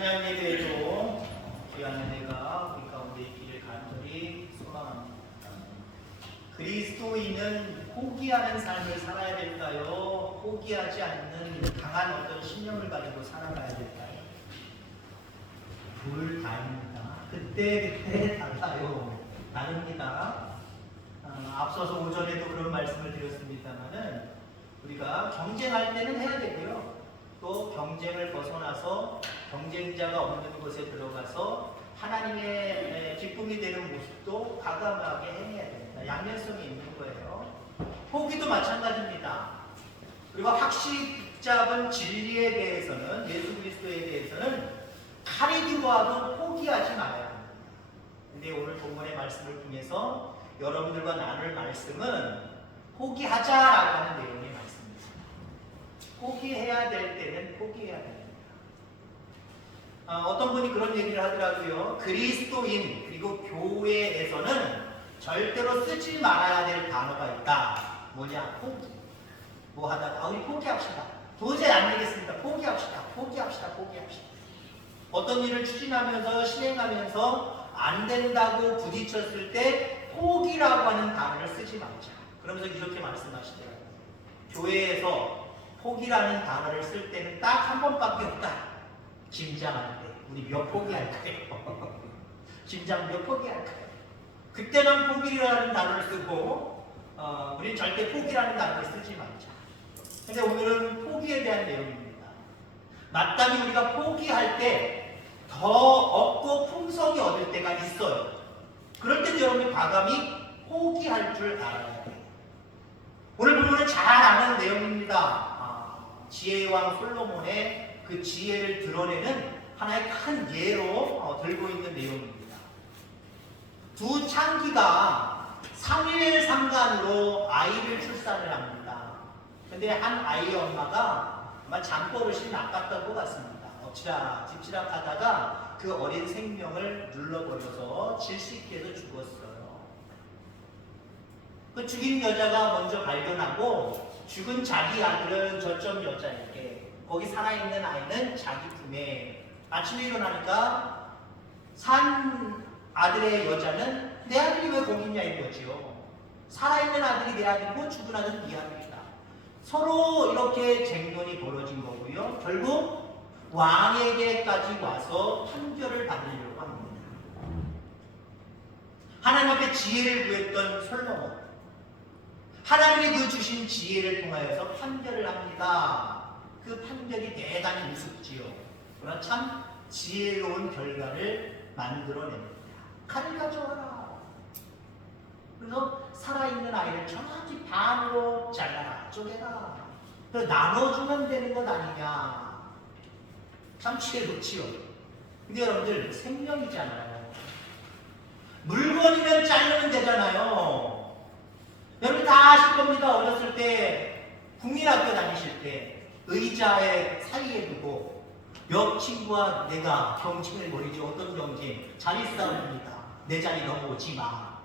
찬양 예배에도 귀한 은혜가 우리 가운데 있기를 간절히 소망합니다. 그리스도인은 포기하는 삶을 살아야 될까요? 포기하지 않는 강한 어떤 신념을 가지고 살아가야 될까요? 둘 다입니다. 그때 달라요. 다릅니다. 앞서서 오전에도 그런 말씀을 드렸습니다만은 우리가 경쟁할 때는 해야 되고요. 또 경쟁을 벗어나서 경쟁자가 없는 곳에 들어가서 하나님의 기쁨이 되는 모습도 과감하게 행해야 됩니다. 양면성이 있는 거예요. 포기도 마찬가지입니다. 그리고 확실히 붙잡은 진리에 대해서는, 예수 그리스도에 대해서는 칼이 들어와도 포기하지 말아야 합니다. 근데 오늘 본문의 말씀을 통해서 여러분들과 나눌 말씀은 포기하자라고 하는 내용의 말씀입니다. 포기해야 될 때는 포기해야 됩니다. 어떤 분이 그런 얘기를 하더라고요. 그리스도인 그리고 교회에서는 절대로 쓰지 말아야 될 단어가 있다. 뭐냐? 포기. 뭐 하다가 우리 포기합시다. 도저히 안 되겠습니다. 포기합시다. 어떤 일을 추진하면서 실행하면서 안 된다고 부딪혔을 때 포기라고 하는 단어를 쓰지 말자. 그러면서 이렇게 말씀하시더라고요. 교회에서 포기라는 단어를 쓸 때는 딱 한 번밖에 없다. 김장할 때 우리 몇 포기 할까요? 김장 몇 포기 할까요? 그때는 포기라는 단어를 쓰고 우리는 절대 포기라는 단어를 쓰지 말자. 근데 오늘은 포기에 대한 내용입니다. 마땅히 우리가 포기할 때 더 얻고 풍성이 얻을 때가 있어요. 그럴 때도 여러분이 과감히 포기할 줄 알아야 돼요. 오늘 본문은 잘 아는 내용입니다. 지혜의 왕 솔로몬의 그 지혜를 드러내는 하나의 큰 예로 들고 있는 내용입니다. 두 창기가 3일 상간으로 아이를 출산을 합니다. 근데 한 아이의 엄마가 아마 잠버릇이 나빴던 것 같습니다. 엎치락 하다가 그 어린 생명을 눌러버려서 질식해서 죽었어요. 그 죽인 여자가 먼저 발견하고 죽은 자기 아들은 저쪽 여자에게, 거기 살아있는 아이는 자기 품에. 아침에 일어나니까 산 아들의 여자는 내 아들이 왜 거기 있냐 이거지요. 살아있는 아들이 내 아들이고 죽은 아들은 네 아들이다. 서로 이렇게 쟁론이 벌어진 거고요. 결국 왕에게까지 와서 판결을 받으려고 합니다. 하나님 앞에 지혜를 구했던 솔로몬, 하나님이 그 주신 지혜를 통하여서 판결을 합니다. 그 판결이 대단히 우습지요. 그러나 참 지혜로운 결과를 만들어냅니다. 칼을 가져와라. 그래서 살아있는 아이를 정확히 반으로 잘라라, 쪼개라. 그래서 나눠주면 되는 것 아니냐. 참 지혜롭지요. 근데 여러분들 생명이잖아요. 물건이면 자르면 되잖아요. 여러분 다 아실 겁니다. 어렸을 때 국민학교 다니실 때 의자에 사이에 두고 옆 친구와 내가 경쟁을 벌이죠. 어떤 경쟁? 자리 싸움입니다. 내 자리 넘어오지 마.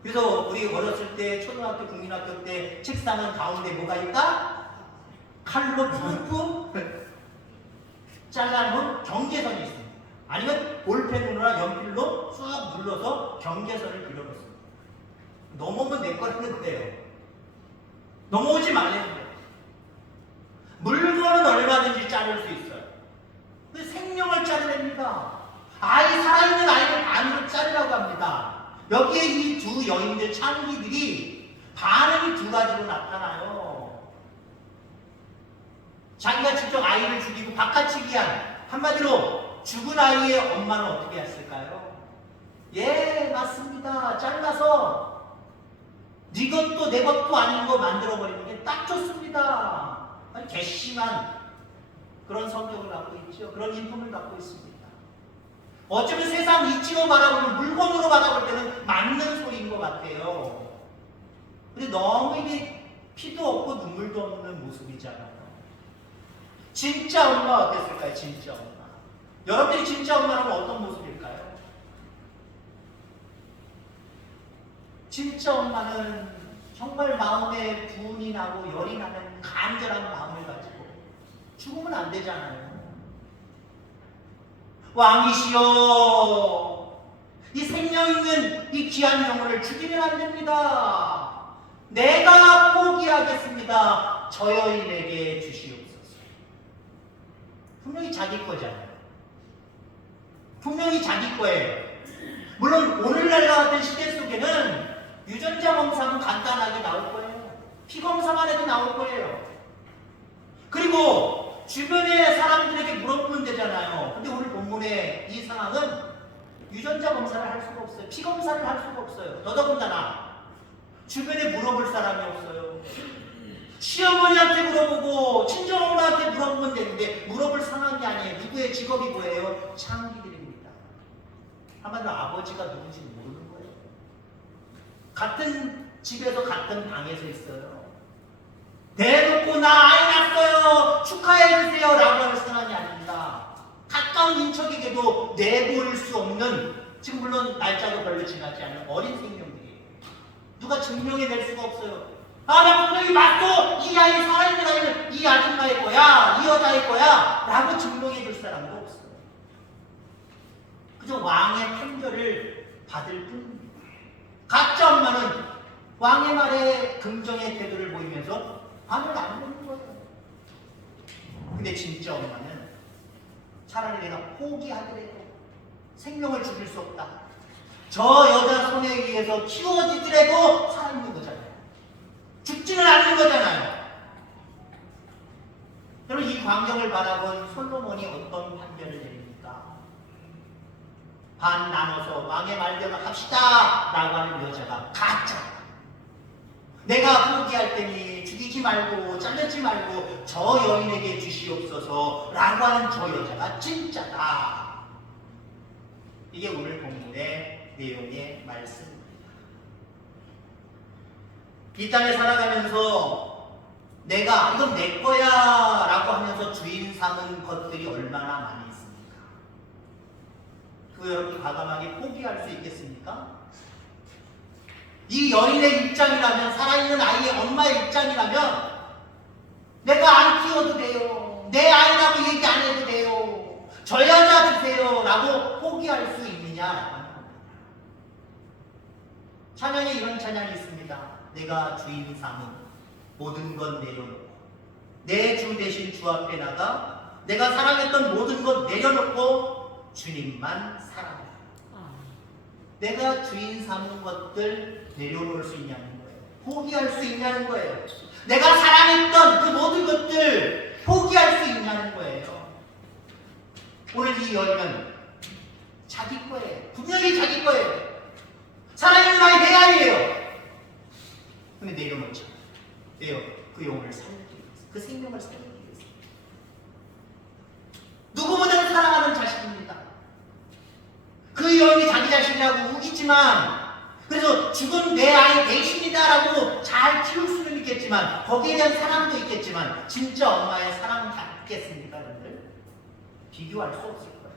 그래서 우리 어렸을 때 초등학교 국민학교 때 책상은 가운데 뭐가 있다? 칼로 푹푹 잘라놓은 경계선이 있습니다. 아니면 볼펜으로나 연필로 쭉 눌러서 경계선을 그려놓습니다. 넘어오면 내 거라는 거예요. 넘어오지 말라는 거예요. 물건은 얼마든지 자를 수 있어요. 근데 생명을 자르랍니다. 아이, 살아있는 아이를 반으로 자르라고 합니다. 여기에 이 두 여인들 창기들이 반응이 두 가지로 나타나요. 자기가 직접 아이를 죽이고 바깥치기 한, 한마디로 죽은 아이의 엄마는 어떻게 했을까요? 예, 맞습니다. 잘라서 네 것도 내 것도 아닌 거 만들어버리는 게 딱 좋습니다. 괘씸한 그런 성격을 갖고 있죠. 그런 인품을 갖고 있습니다. 어쩌면 세상 이치로 바라보는, 물건으로 바라볼 때는 맞는 소리인 것 같아요. 근데 너무 이게 피도 없고 눈물도 없는 모습이잖아요. 진짜 엄마 어땠을까요? 진짜 엄마. 여러분들이 진짜 엄마라면 어떤 모습일까요? 진짜 엄마는 정말 마음에 분이 나고 열이 나는 간절한 마음을 가지고 죽으면 안 되잖아요. 왕이시여, 이 생명 있는 이 귀한 영혼을 죽이면 안 됩니다. 내가 포기하겠습니다. 저 여인에게 주시옵소서. 분명히 자기 거잖아요. 분명히 자기 거예요. 물론 오늘날과 같은 시대 속에는 유전자 검사는 간단하게 나올 거예요. 피 검사만 해도 나올 거예요. 그리고 주변의 사람들에게 물어보면 되잖아요. 근데 오늘 본문의 이 상황은 유전자 검사를 할 수가 없어요. 피 검사를 할 수가 없어요. 더더군다나 주변에 물어볼 사람이 없어요. 시어머니한테 물어보고 친정엄마한테 물어보면 되는데 물어볼 상황이 아니에요. 누구의 직업이 뭐예요? 창기들입니다. 한마디로 아버지가 누군지 모르는 거예요. 같은 집에서 같은 방에서 있어요. 대놓고 나 아이 낳았어요, 축하해주세요 라고 할 상황이 아닙니다. 가까운 인척에게도 내보일 수 없는, 지금 물론 날짜도 별로 지나지 않은 어린 생명들이에요. 누가 증명해낼 수가 없어요. 아, 나 분명히 맞고 이 아이 살아있는 아이는 이 아줌마의 거야, 이 여자의 거야 라고 증명해줄 사람도 없어요. 그저 왕의 판결을 받을 뿐입니다. 가짜 엄마는 왕의 말에 긍정의 태도를 보이면서 반을 안 보는 거예요. 근데 진짜 엄마는 차라리 내가 포기하더라도 생명을 죽일 수 없다, 저 여자 손에 의해서 키워지더라도 살아있는 거잖아요. 죽지는 않는 거잖아요. 여러분, 이 광경을 바라본 솔로몬이 어떤 판결을 내립니까? 반 나눠서 왕의 말대로 합시다 라고 하는 여자가 가짜. 내가 포기할 테니 죽이지 말고 자르지 말고 저 여인에게 주시옵소서 라고 하는 저 여자가 진짜다. 이게 오늘 본문의 내용의 말씀입니다. 이 땅에 살아가면서 내가 이건 내 거야 라고 하면서 주인 삼은 것들이 얼마나 많이 있습니까? 그거 여러분 과감하게 포기할 수 있겠습니까? 이 여인의 입장이라면, 살아있는 아이의 엄마의 입장이라면 내가 안 키워도 돼요, 내 아이라고 얘기 안 해도 돼요, 저 여자 주세요 라고 포기할 수 있느냐라고 하는 겁니다. 찬양에 이런 찬양이 있습니다. 내가 주인 삼은 모든 것 내려놓고 내 주 대신 주 앞에 나가 내가 사랑했던 모든 것 내려놓고 주님만 사랑해. 내가 주인 삼은 것들 내려놓을 수 있냐는 거예요. 포기할 수 있냐는 거예요. 내가 사랑했던 그 모든 것들 포기할 수 있냐는 거예요. 오늘 이 여인은 자기 거예요. 분명히 자기 거예요. 사랑하는 아이 내 아이예요. 근데 내려놓자. 왜요? 그 영혼을 살리기 위해서, 그 생명을 살리기 위해서. 누구보다도 사랑하는 자식입니다. 그 여인이 자기 자신이라고 우기지만, 그래서 죽은 내 아이 대신이다라고 잘 키울 수는 있겠지만, 거기에 대한 사랑도 있겠지만, 진짜 엄마의 사랑은 같겠습니까, 여러분들? 비교할 수 없을 거예요.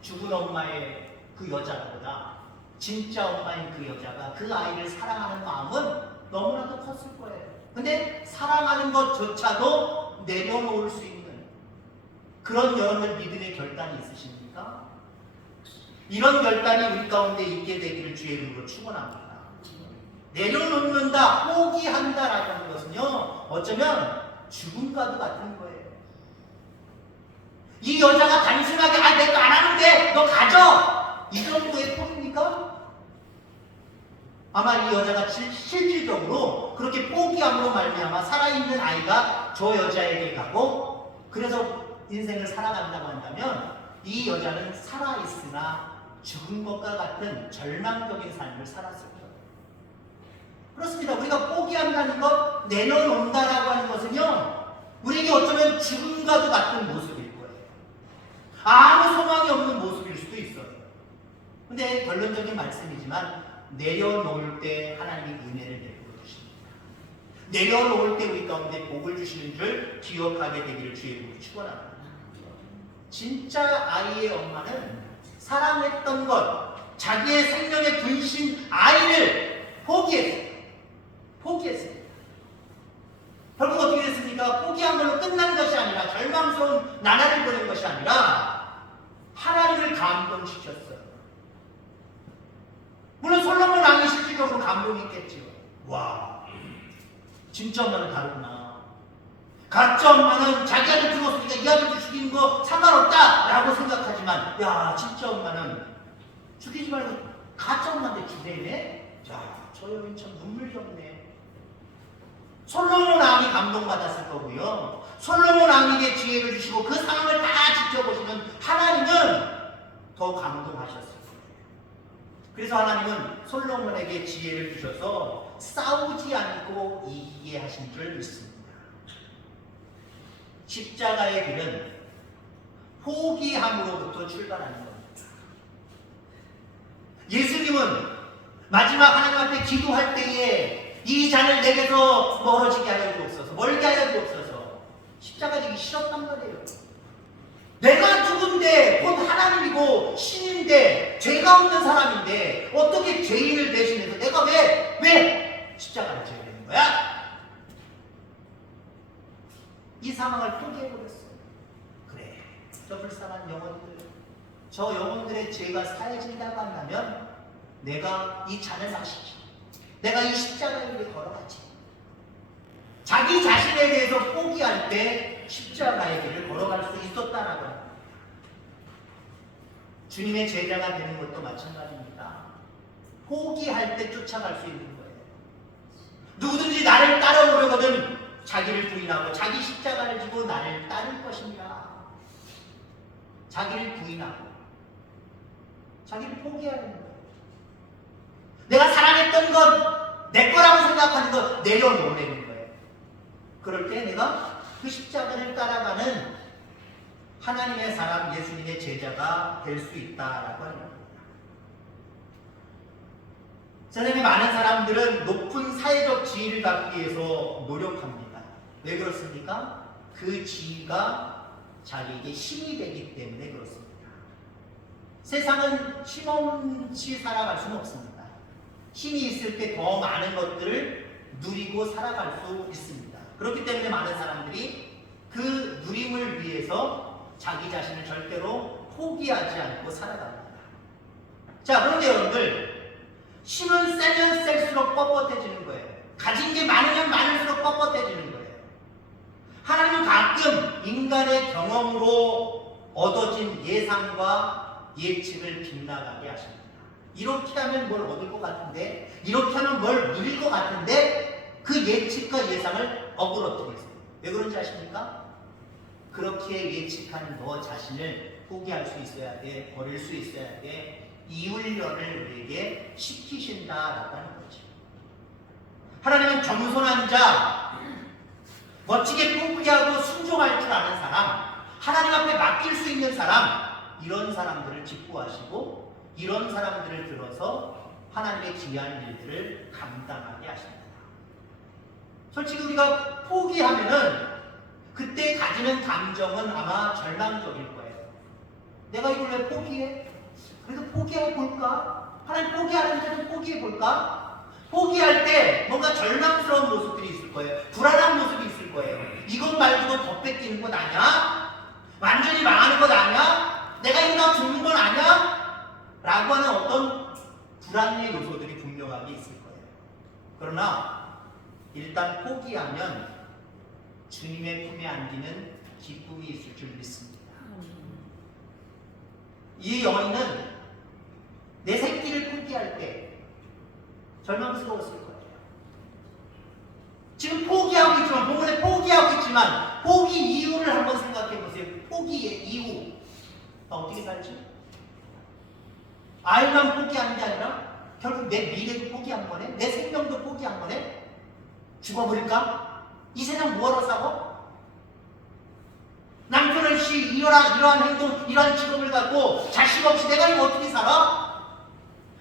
죽은 엄마의 그 여자보다 진짜 엄마인 그 여자가 그 아이를 사랑하는 마음은 너무나도 컸을 거예요. 근데 사랑하는 것조차도 내려놓을 수 있는 그런 여러분들 믿음의 결단이 있으십니까? 이런 결단이 우리 가운데 있게 되기를 주의 이름으로 축원합니다. 내려놓는다, 포기한다라고 하는 것은요, 어쩌면 죽음과도 같은 거예요. 이 여자가 단순하게 내가 안 하는데 너 가져, 이 정도의 포기입니까? 아마 이 여자가 실질적으로 그렇게 포기함으로 말미암아 살아있는 아이가 저 여자에게 가고, 그래서 인생을 살아간다고 한다면 이 여자는 살아있으나 죽은 것과 같은 절망적인 삶을 살았을 거예요. 그렇습니다. 우리가 포기한다는 것, 내려놓는다라고 하는 것은요, 우리에게 어쩌면 죽음과도 같은 모습일 거예요. 아무 소망이 없는 모습일 수도 있어요. 근데 결론적인 말씀이지만, 내려놓을 때 하나님이 은혜를 베풀어 주십니다. 내려놓을 때 우리 가운데 복을 주시는 줄 기억하게 되기를 주의 이름으로 축원합니다. 진짜 아이의 엄마는 사랑했던 것, 자기의 생명에 분신 아이를 포기했습니다. 결국 어떻게 됐습니까? 포기한 걸로 끝난 것이 아니라, 절망스러운 나날을 보낸 것이 아니라 감동시켰어요. 물론 솔로몬 왕이 실질적으로 감동했겠지요. 와, 진짜 엄마는 다르구나. 가짜 엄마는 자기 아들 죽었으니까 이 아들도 죽이는 거 상관없다라고 생각하지만, 야, 진짜 엄마는 죽이지 말고 가짜 엄마한테 주대네. 자, 저 여인 참 눈물겹네. 솔로몬 왕이 감동받았을 거고요. 솔로몬 왕에게 지혜를 주시고 그 상황을 다 지켜보시는 하나님은 더 감동하셨어요. 그래서 하나님은 솔로몬에게 지혜를 주셔서 싸우지 않고 이기게 하신 줄 믿습니다. 십자가의 길은 포기함으로부터 출발하는 겁니다. 예수님은 마지막 하나님 앞에 기도할 때에 이 잔을 내게서 멀어지게 하여 주옵소서, 멀게 하여 주옵소서, 십자가 지기 싫었단 말이에요. 내가 누군데, 곧 하나님이고 신인데, 죄가 없는 사람인데 어떻게 죄인을 대신해서 내가 왜 십자가를 져야 되는 거야? 이 상황을 포기해버렸어요. 그래, 저 불쌍한 영혼들, 저 영혼들의 죄가 사해진다고 한다면 내가 이 잔을 마시지, 내가 이 십자가의 길을 걸어가지. 자기 자신에 대해서 포기할 때 십자가의 길을 걸어갈 수 있었다라고 합니다. 주님의 제자가 되는 것도 마찬가지입니다. 포기할 때 쫓아갈 수 있는 거예요. 누구든지 나를 따라오려거든 자기를 부인하고 자기 십자가를 지고 나를 따를 것입니다. 자기를 부인하고 자기를 포기하는 거예요. 내가 사랑했던 것, 내 거라고 생각하는 것 내려놓는 거예요. 그럴 때 내가 그 십자가를 따라가는 하나님의 사람, 예수님의 제자가 될 수 있다라고 하는 겁니다. 세상에 많은 사람들은 높은 사회적 지위를 갖기 위해서 노력합니다. 왜 그렇습니까? 그 지위가 자기에게 힘이 되기 때문에 그렇습니다. 세상은 힘없이 살아갈 수는 없습니다. 힘이 있을 때 더 많은 것들을 누리고 살아갈 수 있습니다. 그렇기 때문에 많은 사람들이 그 누림을 위해서 자기 자신을 절대로 포기하지 않고 살아갑니다. 자, 그런데 여러분들, 힘은 세면 셀수록 뻣뻣해지는 거예요. 가진 게 많으면 많을수록 뻣뻣해지는 거예요. 하나님은 가끔 인간의 경험으로 얻어진 예상과 예측을 빗나가게 하십니다. 이렇게 하면 뭘 얻을 것 같은데, 이렇게 하면 뭘 누릴 것 같은데, 그 예측과 예상을 어그러뜨리세요. 왜 그런지 아십니까? 그렇게 예측하는 너 자신을 포기할 수 있어야 돼, 버릴 수 있어야 돼. 이 훈련을 우리에게 시키신다라고 하는 거죠. 하나님은 겸손한 자, 멋지게 포기하고 순종할 줄 아는 사람, 하나님 앞에 맡길 수 있는 사람, 이런 사람들을 기뻐하시고 이런 사람들을 들어서 하나님의 귀한 일들을 감당하게 하십니다. 솔직히 우리가 포기하면은 그때 가지는 감정은 아마 절망적일 거예요. 내가 이걸 왜 포기해? 그래도 포기해 볼까? 하나님 포기하는데 좀 포기해 볼까? 포기할 때 뭔가 절망스러운 모습들이 있을 거예요. 불안한 모습이 있을 거예요. 이것 말고도 더 뺏기는 것 아니야? 완전히 망하는 것 아니야? 내가 이러다 죽는 건 아니야? 라고 하는 어떤 불안의 요소들이 분명하게 있을 거예요. 그러나 일단 포기하면 주님의 품에 안기는 기쁨이 있을 줄 믿습니다. 이 여인은 내 새끼를 포기할 때 절망스러웠을 거예요. 지금 포기하고 있지만, 본문에 포기하고 있지만 포기 이유를 한번 생각해 보세요. 포기의 이유. 나 어떻게 살지? 아이만 포기하는 게 아니라 결국 내 미래도 포기한 거네? 내 생명도 포기한 거네? 죽어버릴까? 이 세상 뭐하러 싸워? 남편 없이 이러한 행동, 이러한 직업을 갖고 자식 없이 내가 이거 어떻게 살아?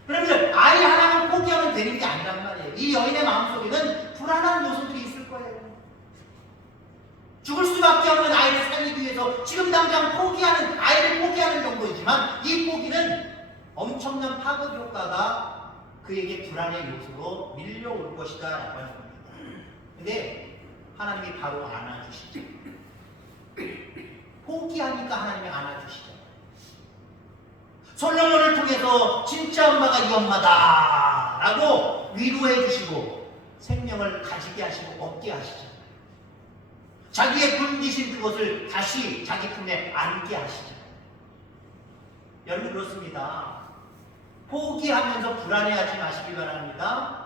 여러분들, 아이 하나만 포기하면 되는 게 아니란 말이에요. 이 여인의 마음속에는 불안한 요소들이 있을 거예요. 죽을 수밖에 없는 아이를 살리기 위해서 지금 당장 포기하는, 아이를 포기하는 정도이지만 이 포기는 엄청난 파급 효과가 그에게 불안의 요소로 밀려올 것이다 라고 하는 겁니다. 근데 하나님이 바로 안아주시죠. 포기하니까 하나님이 안아주시죠. 솔로몬을 통해서 진짜 엄마가 이 엄마다 라고 위로해 주시고 생명을 가지게 하시고 얻게 하시죠. 자기의 굶기신 그것을 다시 자기 품에 안게 하시죠. 여러분 그렇습니다. 포기하면서 불안해하지 마시기 바랍니다.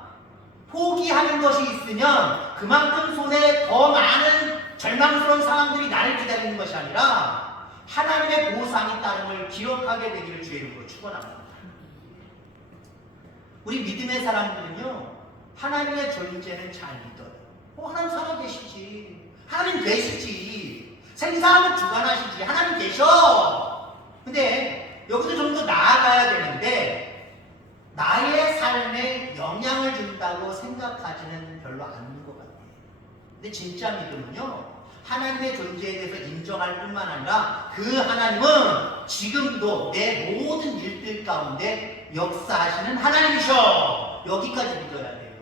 포기하는 것이 있으면 그만큼 손에 더 많은 절망스러운 상황들이 나를 기다리는 것이 아니라 하나님의 보상이 따름을 기억하게 되기를 주의 이름으로 축원합니다. 우리 믿음의 사람들은요, 하나님의 존재는 잘 믿어요. 하나님 살아계시지, 하나님 계시지, 생사하고 주관하시지, 하나님 계셔. 근데 여기서 좀 더 나아가야 되는데 나의 삶에 영향을 준다고 생각하지는 별로 않는 것 같아요. 근데 진짜 믿음은요, 하나님의 존재에 대해서 인정할 뿐만 아니라 그 하나님은 지금도 내 모든 일들 가운데 역사하시는 하나님이셔. 여기까지 믿어야 돼요.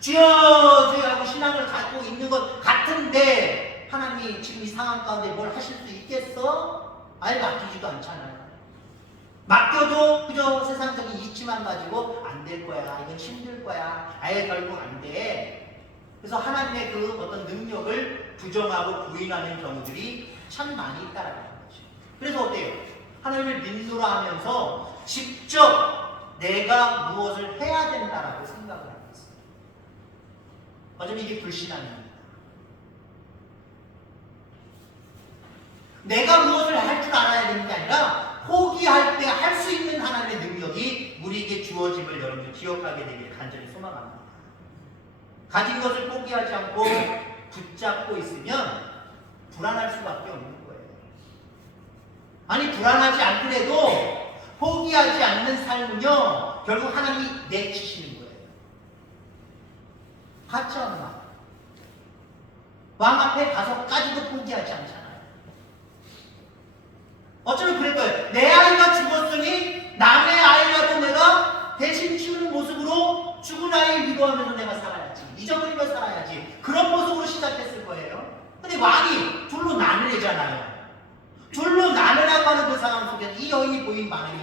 주여 주여 하고 신앙을 갖고 있는 것 같은데 하나님이 지금 이 상황 가운데 뭘 하실 수 있겠어? 아예 맡기지도 않잖아요. 맡겨도 그저 세상적인 이치만 가지고 안 될 거야, 이건 힘들 거야, 아예 결국 안 돼. 그래서 하나님의 그 어떤 능력을 부정하고 부인하는 경우들이 참 많이 있다라는 거죠. 그래서 어때요? 하나님을 믿노라 하면서 직접 내가 무엇을 해야 된다라고 생각을 하고 있어요. 어쩌면 이게 불신앙입니다. 내가 무엇을 할 줄 알아야 되는 게 아니라 포기할 때 할 수 있는 하나님의 능력이 우리에게 주어짐을 여러분들 기억하게 되기를 간절히 소망합니다. 가진 것을 포기하지 않고 붙잡고 있으면 불안할 수밖에 없는 거예요. 아니 불안하지 않더라도 포기하지 않는 삶은요 결국 하나님이 내치시는 거예요. 가짜 엄마 왕 앞에 가서까지도 포기하지 않잖아요. 어쩌면 그럴 거예요. 내 아이가 죽었으니 남의 아이라도 내가 대신 키우는 모습으로 죽은 아이를 위로하면서 내가 살아야지, 잊어버리며 살아야지, 그런 모습으로 시작했을 거예요. 근데 왕이 둘로 나누래잖아요. 둘로 나누라고 하는 그 상황 속에서 이 여인이 보인 반응이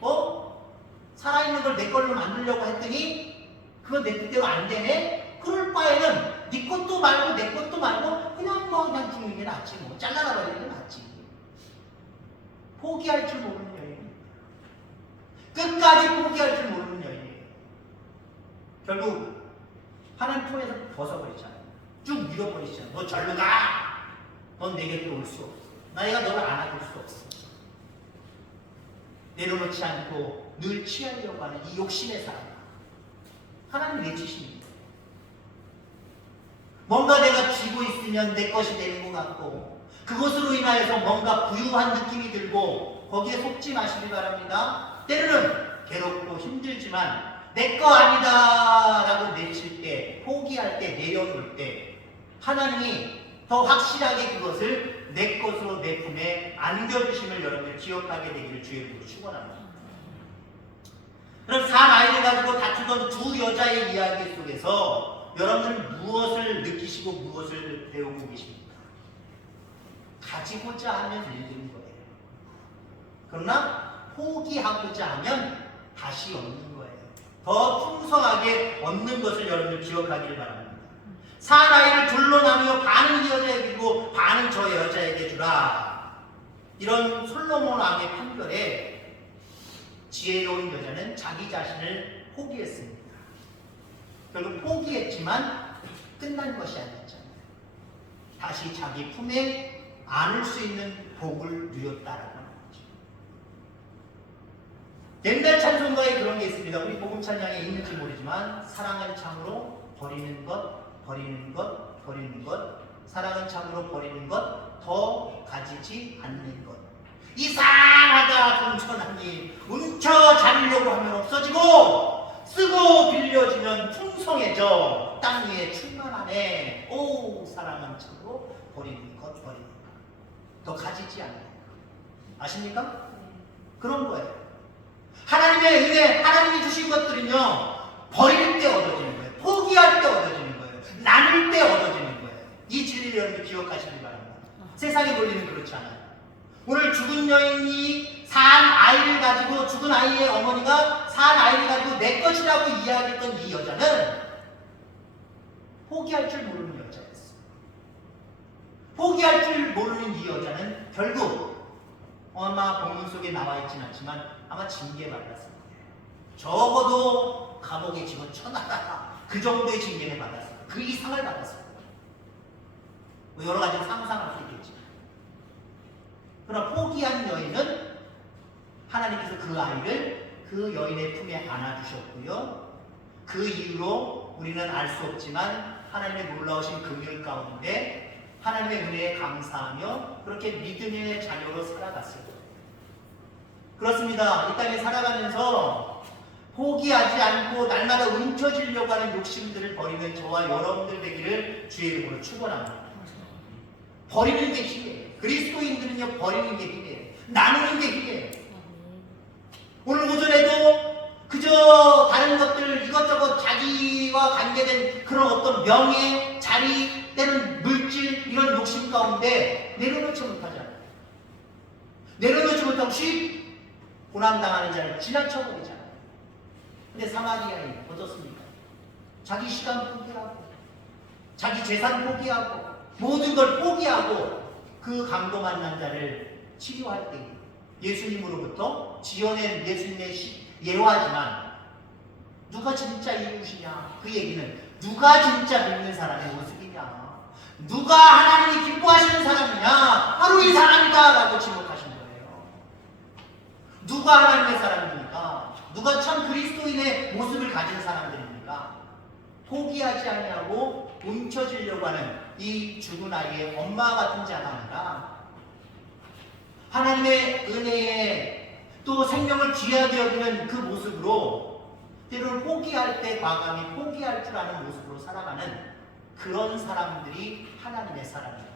뭐예요? 살아있는 걸 내 걸로 만들려고 했더니 그건 내 뜻대로 안 되네? 그럴 바에는 네 것도 말고 내 것도 말고 그냥 죽는 게 낫지, 뭐 잘라나 버리는 게 낫지. 포기할 줄 모르는 여인입니다. 끝까지 포기할 줄 모르는 여인이에요. 결국 하나님 품에서 벗어버리잖아요. 쭉 밀어버리잖아요. 너 절로 가! 넌 내 곁에 올 수 없어. 내가 너를 안아줄 수 없어. 내려놓지 않고 늘 취하려고 하는 이 욕심의 사람. 하나님 내치십니다. 뭔가 내가 쥐고 있으면 내 것이 되는 것 같고 그것으로 인하여서 뭔가 부유한 느낌이 들고 거기에 속지 마시기 바랍니다. 때로는 괴롭고 힘들지만 내 거 아니다 라고 내칠 때, 포기할 때, 내려놓을 때 하나님이 더 확실하게 그것을 내 것으로 내 품에 안겨주심을 여러분들 기억하게 되기를 주의 이름으로 축원합니다. 그럼 산 아이를 가지고 다투던 두 여자의 이야기 속에서 여러분은 무엇을 느끼시고 무엇을 배우고 계십니까? 가지고자 하면 잃는 거예요. 그러나 포기하고자 하면 다시 얻는 거예요. 더 풍성하게 얻는 것을 여러분들 기억하기를 바랍니다. 산 아이를 둘로 나누어 반은 이 여자에게 주고 반은 저 여자에게 주라. 이런 솔로몬 왕의 판결에 지혜로운 여자는 자기 자신을 포기했습니다. 결국 포기했지만 끝난 것이 아니었잖아요. 다시 자기 품에 안을 수 있는 복을 누렸다라는 거죠. 옛날 찬송가에 그런 게 있습니다. 우리 복음 찬양에 있는지 모르지만 사랑은 참으로 버리는 것, 버리는 것, 버리는 것, 사랑은 참으로 버리는 것, 더 가지지 않는 것. 이상하다 동천하니 움켜 잡으려고 하면 없어지고 쓰고 빌려주면 풍성해져 땅 위에 충만하네. 오 사랑은 참으로 버리는 것, 버리는 것. 더 가지지 않는 것. 아십니까? 그런 거예요. 하나님의 은혜, 하나님이 주신 것들은요 버릴 때 얻어지는 거예요. 포기할 때 얻어지는 거예요. 나눌 때 얻어지는 거예요. 이 진리를 여러분 기억하시기 바랍니다. 세상의 논리는 그렇지 않아요. 오늘 죽은 여인이 산 아이를 가지고, 죽은 아이의 어머니가 산 아이를 가지고 내 것이라고 이야기했던 이 여자는 포기할 줄 모르는 여자였어. 포기할 줄 모르는 이 여자는 결국 아마 본문 속에 나와 있진 않지만 아마 징계받았을 거예요. 적어도 감옥에 집어쳐놨다. 그 정도의 징계를 받았을 거예요. 그 이상을 받았을 거예요. 뭐 여러 가지 상상할 수 있겠지만. 그러나 포기한 여인은 하나님께서 그 아이를 그 여인의 품에 안아주셨고요. 그 이후로 우리는 알 수 없지만 하나님의 놀라우신 긍휼 가운데 하나님의 은혜에 감사하며 그렇게 믿음의 자녀로 살아갔어요. 그렇습니다. 이 땅에 살아가면서 포기하지 않고 날마다 움켜쥐려고 하는 욕심들을 버리는 저와 여러분들 되기를 주의 이름으로 축원합니다. 버리는 게 힘이에요. 그리스도인들은요, 버리는 게 힘이에요. 나누는 게 힘이에요. 오늘 오전에도 그저 다른 것들 이것저것 자기와 관계된 그런 어떤 명예, 자리, 때는 물질 이런 욕심 가운데 내려놓지 못하잖아요. 내려놓지 못하고 쉽 고난당하는 자를 지나쳐버리잖아요. 근데 사마리아인 어떻습니까? 자기 시간 포기하고 자기 재산 포기하고 모든 걸 포기하고 그 강도 만난 자를 치료할 때 예수님으로부터 지어낸 예수님의 예화지만 누가 진짜 이웃이냐? 그 얘기는 누가 진짜 믿는 사람의 모습이냐? 누가 하나님이 기뻐하시는 사람이냐? 바로 이 사람이다 라고 지목하신 거예요. 누가 하나님의 사람입니까? 누가 참 그리스도인의 모습을 가진 사람들입니까? 포기하지 아니하고 움켜쥐려고 하는 이 죽은 아이의 엄마 같은 자가 아니라 하나님의 은혜에 또 생명을 귀하게 여기는 그 모습으로 때로는 포기할 때 과감히 포기할 줄 아는 모습으로 살아가는 그런 사람들이 하나님의 사람입니다.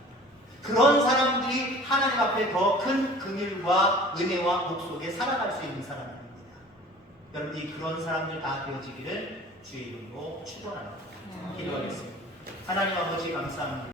그런 사람들이 하나님 앞에 더 큰 긍휼과 은혜와 복 속에 살아갈 수 있는 사람입니다. 여러분이 그런 사람들 다 되어지기를 주의 이름으로 축원합니다. 기도하겠습니다. 하나님 아버지 감사합니다.